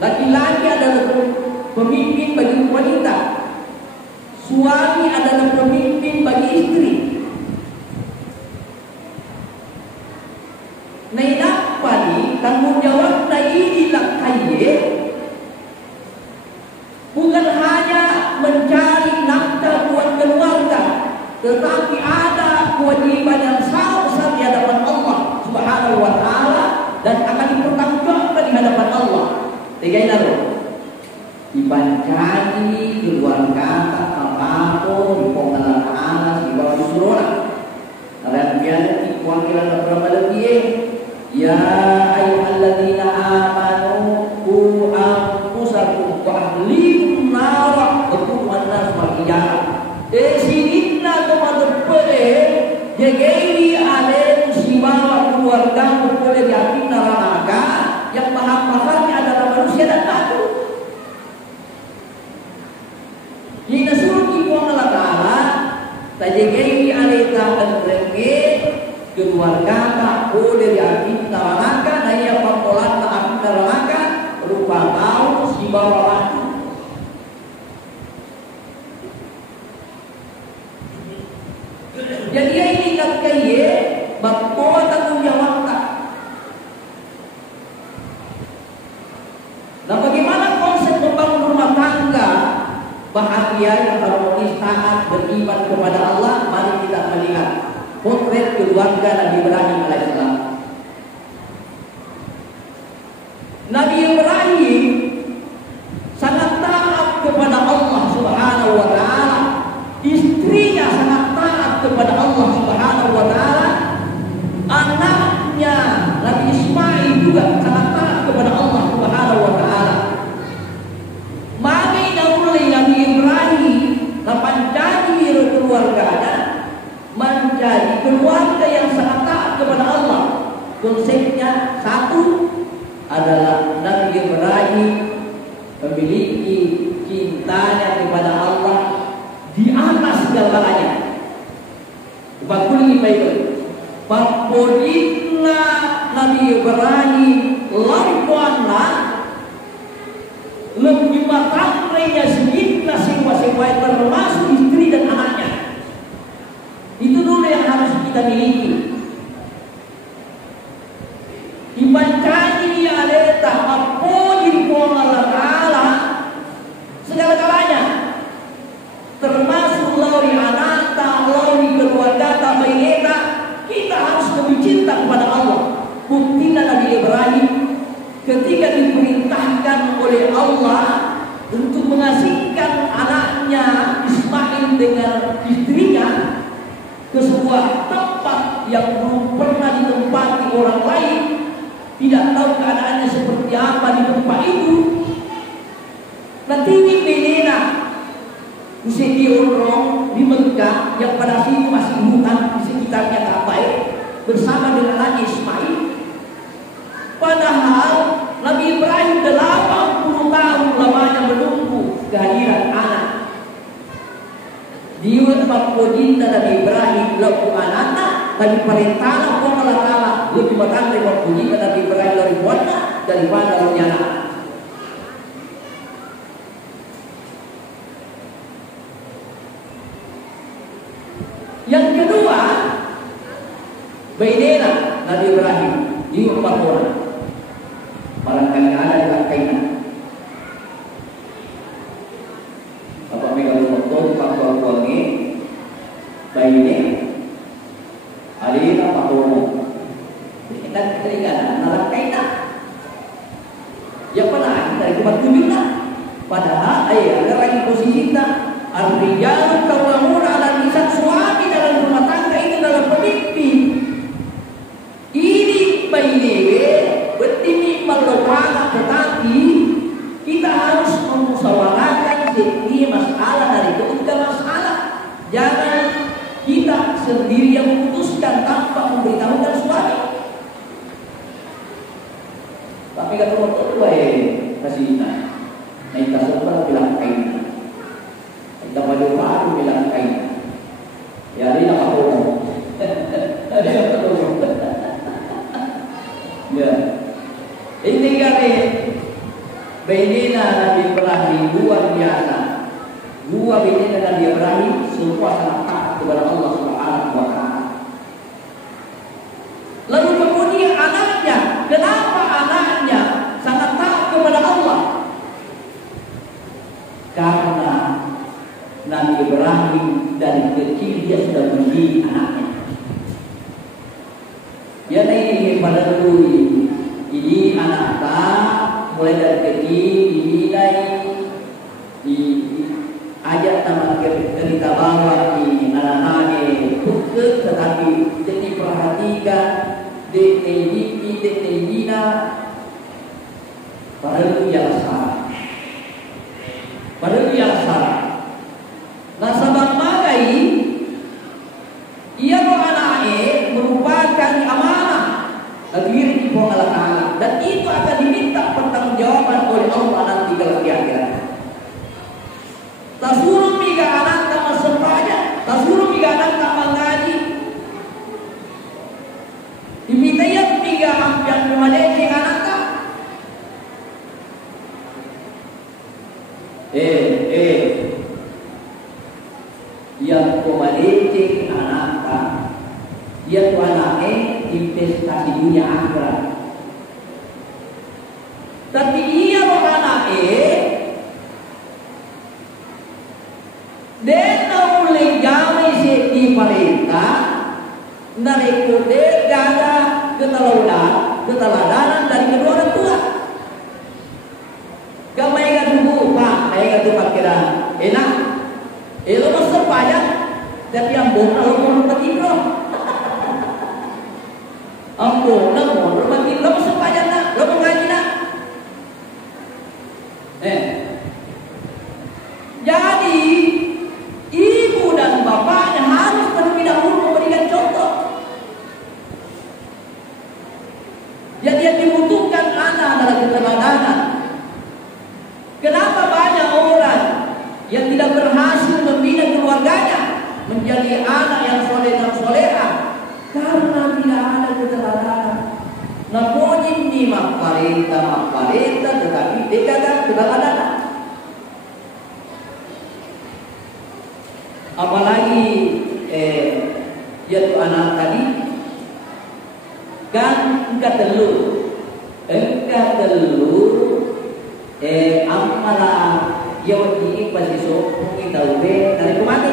Laki-laki adalah pemimpin bagi wanita. Suami adalah pemimpin bagi istri. Nainapa ni tanggung jawab ini lakaiye bukan hanya mencari nafkah buat keluarga, tetapi ada kewajiban yang sangat besar di hadapan Allah Subhanahu wa taala dan akan dipertanggungjawabkan di hadapan Allah. Tiga lalu dibancani keluarga apa di pengalan alas di bawah surah. Dan biarlah diwakilkan berapa lagi ya ayyuhalladzina amanu qu anfusakum wa ahlikum nar waquduha an-nas wal hijarah. Sinina kepada pere jagaini ale sibawa keluarga pere di api neraka yang mahal-mahalnya adalah manusia dan batu. Jika suruh ibu Allah Ta'ala tajagaini ale dan renge keluarga tak boleh diambil neraka, dan yang pembolan tak ambil neraka rupa tahu si bawah batu. Jadi ini kata ye bahawa tanggung jawab tak. Nah, bagaimana konsep membangun rumah tangga bahagia yang harmonis, taat, beriman kepada Allah? Mari kita melihat potret keluarga Nabi Ibrahim alaihissalam. Nabi Ibrahim sangat taat kepada Allah Subhanahu wa taala. Istrinya sangat taat kepada Allah Subhanahu wa taala. Anaknya Nabi Ismail juga sangat taat kepada Allah Subhanahu wa taala. Mari dahulu Nabi Ibrahim lapan jadi keluarganya menjadi keluarga yang sangat taat kepada Allah. Konsepnya satu adalah Nabi Ibrahim memiliki cintanya kepada Allah di atas segala-galanya. Bakuli baik. Papolitna Nabi Ibrahim lampuanna lebih matangnya sedikitlah sewa-sewa termasuk istri dan anaknya. Itu dulu yang harus kita miliki. Dibancani aleta apoji Allah Ta'ala segala-galanya, termasuk lauri anata, lauri keluarga, tabayeta. Kita harus lebih cinta kepada Allah. Buktinya Nabi Ibrahim ketika diperintahkan oleh Allah untuk mengasihkan anaknya Ismail dengan istrinya ke sebuah tempat yang belum pernah ditempati orang lain, tidak tahu keadaannya seperti apa di tempat itu. Nanti ini menena usia orang di Mekah yang pada situ masih hutan di sekitarnya Ka'bah bersama dengan Nabi Ismail. Padahal Nabi Ibrahim 80 tahun lamanya menunggu kehadiran anak. Diwet pakpodinna Nabi Ibrahim laku anak dari perintah Allah Ta'ala lebih matang dari pakpodinna Nabi Ibrahim dari buatnya daripada anak. Yang kedua, Bainena Nabi Ibrahim di 4 orang. Barangkali ada yang kaitan. Bapak Mega Motor Pak Wangi Baine Alina Pak Wono. Kita kaitan antara kaitan. Ya pada dari tempat tujuan. Padahal ada lagi posisi kita ar-rijalu qawwamuna 'ala nisa, suami dalam rumah tangga itu dalam pemimpin. Ini baine betimi malokana, tetapi kita harus memusyawarahkan setiap masalah dari ketiga masalah. Jangan kita sendiri yang memutuskan tanpa memberitahukan suami. Tapi kata waktu itu kasih naik tasawuf bilang kain, kita pada baru bilang kain. Ya ini nak apa? Ada apa? Ya. Ini kali Benina Nabi Ibrahim luar biasa. Dua benina Nabi Ibrahim semua sangat taat kepada Allah Subhanahu wa taala. Lalu kemudian anaknya, kenapa anaknya sangat taat kepada Allah? Karena Nabi Ibrahim dari kecil dia sudah mendidik anaknya. Ya ini pada dulu ini anak mulai dari kecil dinilai diajak sama kita bawa di anak-anak bukan, tetapi jadi perhatikan dina padahal yang salah, padahal yang salah. Nah sabang magai ia anak merupakan amanah bagi Allah Ta'ala, dan itu akan diminta pertanggungjawaban oleh Allah nanti kalau di akhirat. Tak suruh tiga anak tak sempaja, tak suruh tiga anak tak mengaji. Diminta yang tiga yang memadai anak tak. Yang memadai anak tak, dia tu anaknya investasi dunia akhirat. Tapi ia anak dia mulai jamai di perintah dari kode gada keteladanan dari kedua orang tua. Kamai gadu pak, kamai gadu pakiran enak, lo masuk pajak, tapi yang bohong lo mau begitu. Ambo, namo, lo bagi lo masuk pajak nak, lo mengaji nak. Jadi ibu dan bapaknya harus terlebih dahulu memberikan contoh. Jadi yang dibutuhkan anak adalah keteladanan. Kenapa banyak orang yang tidak berhasil membina keluarganya menjadi anak yang soleh dan soleha? Karena tidak ada keteladanan. Namun ini makparita tetapi dikatakan keteladanan. Apalagi yaitu anak tadi kan engkau telur amala yang ini pasti mungkin tahu dari kemana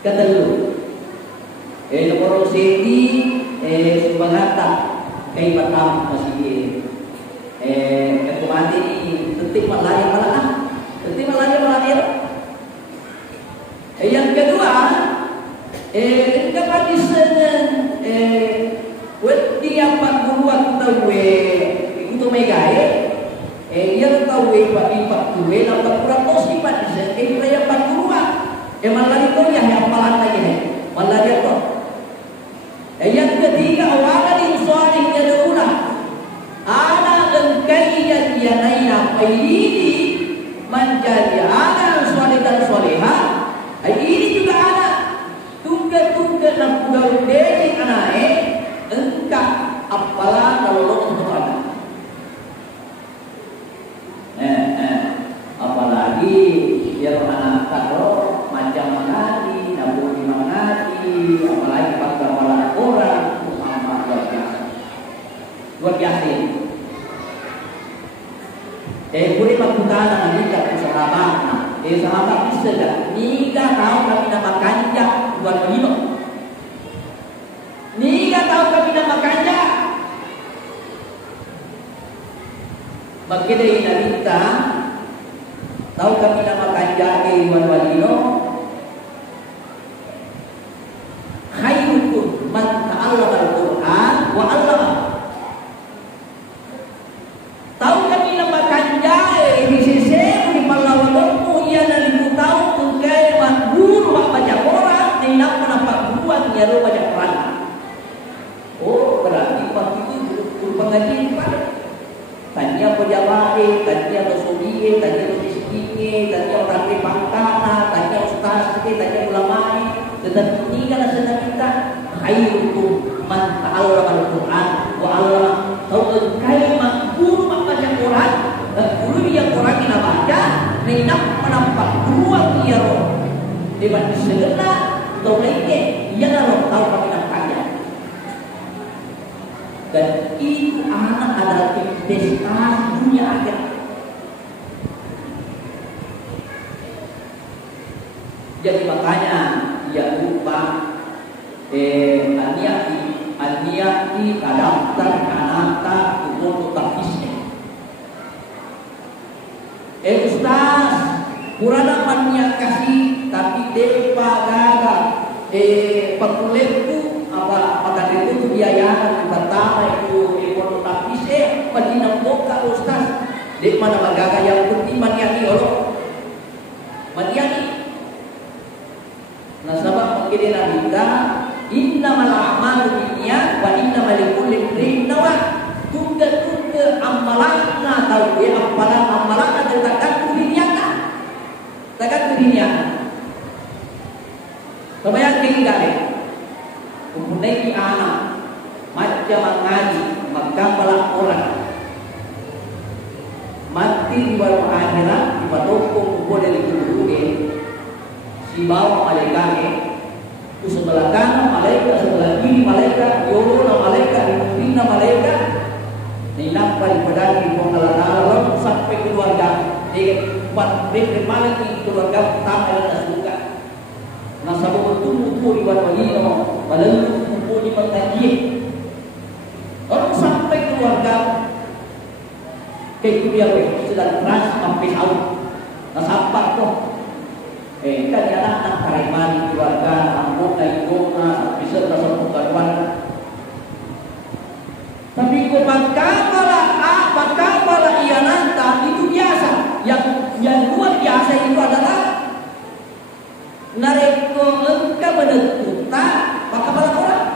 ketelu nomor sini subangata kayak batam masih kemana ini tetik malah yang kedua ketika pagi senen wedi yang pak buat tahu itu megai yang tahu pak tuwe nampak kurang tosi pak itu yang pak buat malah itu yang paling lagi malah dia tu yang ketiga awalan insuanih jadula anak engkai yang naina ini menjadi anak soleh dan soleha. Ini juga anak tunggal dan pulau desi anak engkau apalah kalau lo untuk anak apalagi dia anak kalau macam mengaji nabung mengaji apalagi pada orang sama luar biasa boleh melakukan nanti tak sahabat sahabat bisa tak niga tahu kami nama kanja buat minum niga tahu kami nama kanja bagi dari kita tahu kami nama kanja buat walino khairukum man ta'allama al-Qur'an wa 'allama. Tahu kami nama kanja di sisi di Palawan ia dari tahu tungkai guru baca Quran tidak pernah buat dia baca Quran. Oh berarti waktu itu guru pengajian pada tanya pejabat, tanya bersugi, tanya bermiskin, tanya orang di pangkana, tanya ustaz, tanya ulama. Tetapi ini kan sedang kita khairukum man ta'allama al-Quran wa 'allama. Tahu tungkai guru baca Quran Depan disegena atau lainnya, ia nggak tahu kami nampaknya. Dan itu anak adalah investasi dunia akhirat. Jadi makanya dia lupa aniati kadaftar kanata untuk tafisnya. Ustaz, kurang niat kasih tapi depa gagal. Pekuleku apa itu biaya pertama itu untuk tafisnya madina boka ustaz. Dek mana magaga yang penting maniati Allah. Maniati. Nah sebab mungkin kita innamal a'malu binniyat wa innamal likulli imrin nawa. Tunda amalanna atau amalan takkan niatna. Takkan niatna. Kebayang tinggal mempunyai anak macam mengaji menggambar orang mati di baru akhirat di batokong boleh dikumpulkan di bawah malaikat itu sebelah kanan malaikat, sebelah kiri malaikat, yolo malaikat, dina malaikat, ninampak di pedang di pengalaman sampai keluarga di empat malaikat keluarga pertama yang suka. Nah sabuk itu di bawah ini lalu kumpul di mengkaji orang sampai keluarga kayak dia sudah keras sampai tahu. Nah sampai kok kan ya anak karimani keluarga anggota igona bisa rasa pengkaruan tapi kok bakal iya nanta itu biasa yang luar biasa itu adalah nareko engkau menentukan bakal orang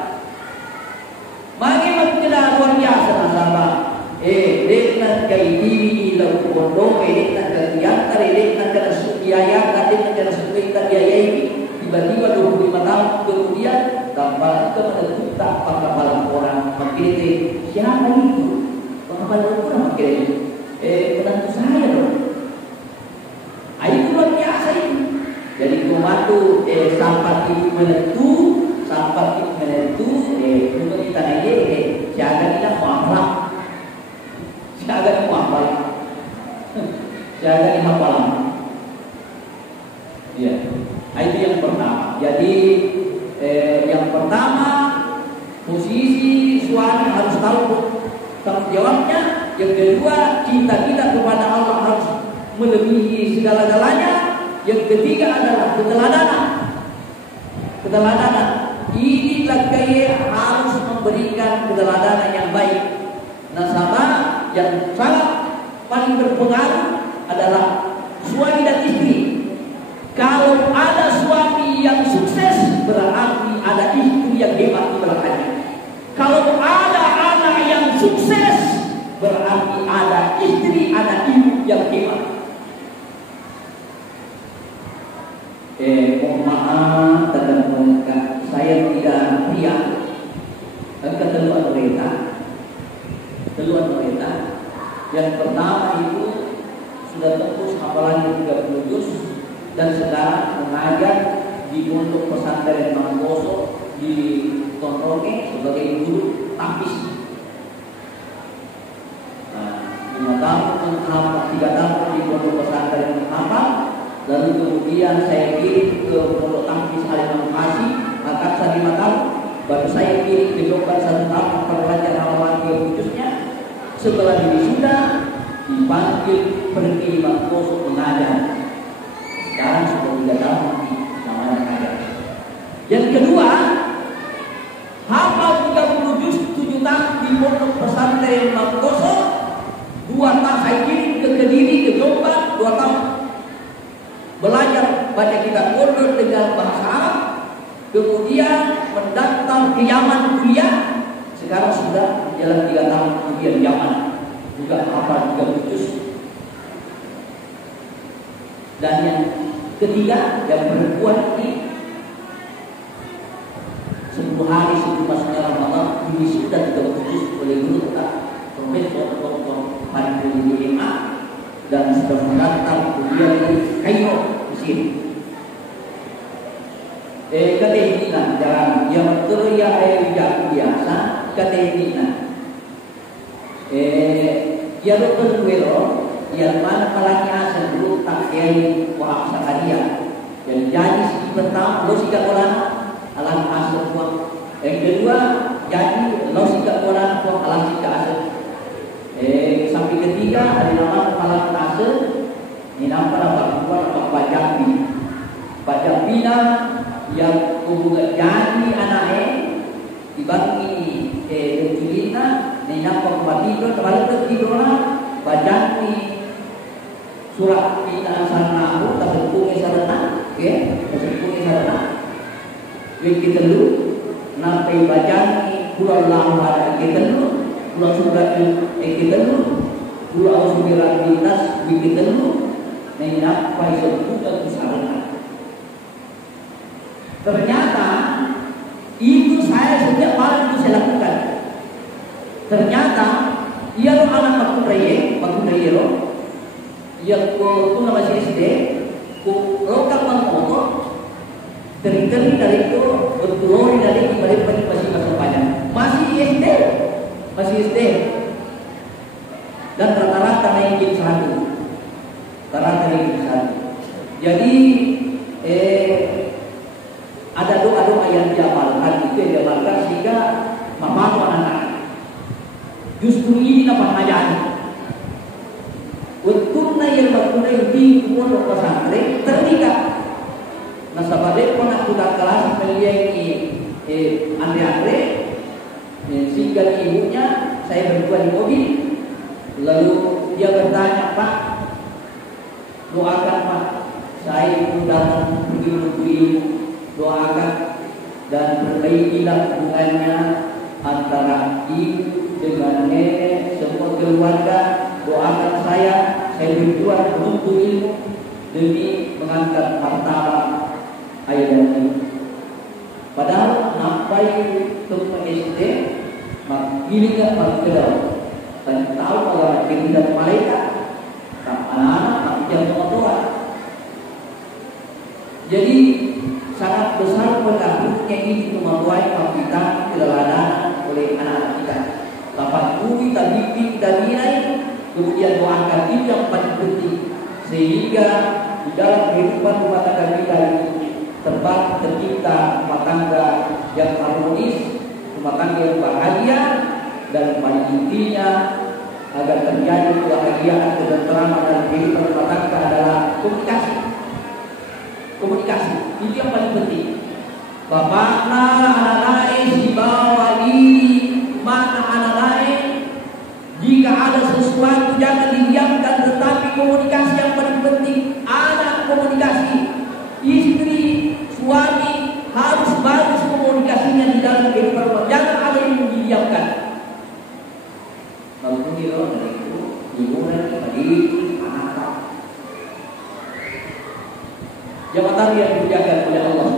bagaimana tidak luar biasa sahabat dekna kay diri ilaw kondo dekna kalian dekna kana subiaya dekna kana subiaya biayai tiba-tiba 25 tahun kemudian tanpa kemenentukan pakapalan orang makilite siapa itu pakapalan orang makilite penentu saya dong itu luar biasa itu jadi komando sampai itu menentu untuk kita nege jaga kita muamalah jaga hafal. Jaga hafal. Ya. Itu yang pertama. Jadi yang pertama posisi suami harus tahu tanggung jawabnya. Yang kedua cinta kita kepada Allah harus melebihi segala-galanya. Yang ketiga adalah keteladanan. Ini lagi harus memberikan keteladanan yang baik. Nasabah yang sangat paling berpengaruh adalah suami dan istri. Kalau ada suami yang sukses berarti ada istri yang hebat di belakangnya. Kalau ada anak yang sukses berarti ada istri, ada ibu yang hebat. Mohon maaf dan saya tidak riak. Keteluan mereka yang pertama itu sudah tembus hafalannya 30 juz dan sekarang mengajar di pondok pesantren Mangkoso di Tonroke sebagai guru tahfiz. 5 tahun menghafal, 3 tahun di pondok pesantren menghafal, lalu kemudian saya kirim ke pondok tahfiz Alimang Kasih, Makassar 5 tahun, baru saya kirim ke Jombang 1 tahun memperlancar hafalan 30 juznya. Setelah wisuda dipanggil pergi Mangkoso mengajar. Sekarang sudah 3 tahun namanya mengajar. Yang kedua, hafal 30 juz 7 tahun di pondok pesantren Mangkoso, 2 tahun saya kirim ke Kediri, ke Jombang 2 tahun. Belajar baca kitab Quran dengan bahasa Arab, kemudian mendaftar ke Yaman kuliah. Sekarang sudah jalan 3 tahun kemudian Yaman juga hafal 30 juz. Dan yang ketiga yang perempuan ini 10 hari sebelum masuknya Ramadan ini sudah 30 juz oleh guru kita Profesor Dr. Fadil DMA dan sudah mendaftar kuliah di Kairo, Mesir. Ketehinan jangan yang teriak yang biasa ketehinan. Ya dokter kuero yang mana malaki asal dulu tak kiai wahab sakaria. Yang jadi si pertama lo sika koran alam asal kuah. Yang kedua jadi lo sika koran kuah alam sika asal. Sampai ketiga ada nama alam asal. Ini nama kuah Jambi. Pak Jambina yang hubungan jadi anaknya dibagi Julina ni nampak matido terbalik tidorna bajani surat pinaan sarana aku tak berpungi sarana berpungi sarana kita lu nampai bajani pulau lahar kita lu pulau surat kita lu pulau surat lintas kita lu ni nampai sebutan sarana. Ternyata itu saya setiap malam itu saya lakukan. Ternyata ia anak aku raya lo, yang tu nama SD, ku lokal motor, teri dari itu bertelur dari balik masih panjang, masih SD, dan rata-rata naikin satu, Jadi ada doa-doa yang diamalkan itu yang diamalkan sehingga membantu anak. Justru ini apa ngajari. Untungnya yang berkunai di pondok pesantren terlibat. Nasabade pun aku tak kelas melihat Andre sehingga ibunya saya berdua di mobil. Lalu dia bertanya, Pak, doakan Pak, saya pun datang pergi doakan dan perbaikilah hubungannya antara ibu dengan nenek, semua keluarga. Doakan saya berjuang menuntut ilmu demi mengangkat martabat ayah dan ibu. Padahal sampai ke SD, makilikan makilkan, dan tahu kalau kita malaikat, anak-anak makilkan semua. Jadi sangat besar pengaruhnya ini membuat kita kelelahan oleh anak-anak kita. Dapat bumi, tabibi, dan nilai, kemudian doakan itu yang paling penting. Sehingga di dalam kehidupan rumah tangga kita ini tercipta rumah tangga yang harmonis, rumah tangga yang bahagia, dan paling intinya agar terjadi kebahagiaan dan ketentraman dalam kehidupan rumah tangga adalah komunikasi itu yang paling penting. Bapakna anak lain di bawah diri mana anak lain. Jika ada sesuatu jangan didiamkan, tetapi komunikasi yang paling penting. Anak komunikasi, istri, suami harus bagus komunikasinya di dalam kehidupan rumah. Jangan ada yang didiamkan. Lalu dari itu hiburan tadi anak-anak. Jabatan yang dijaga oleh Allah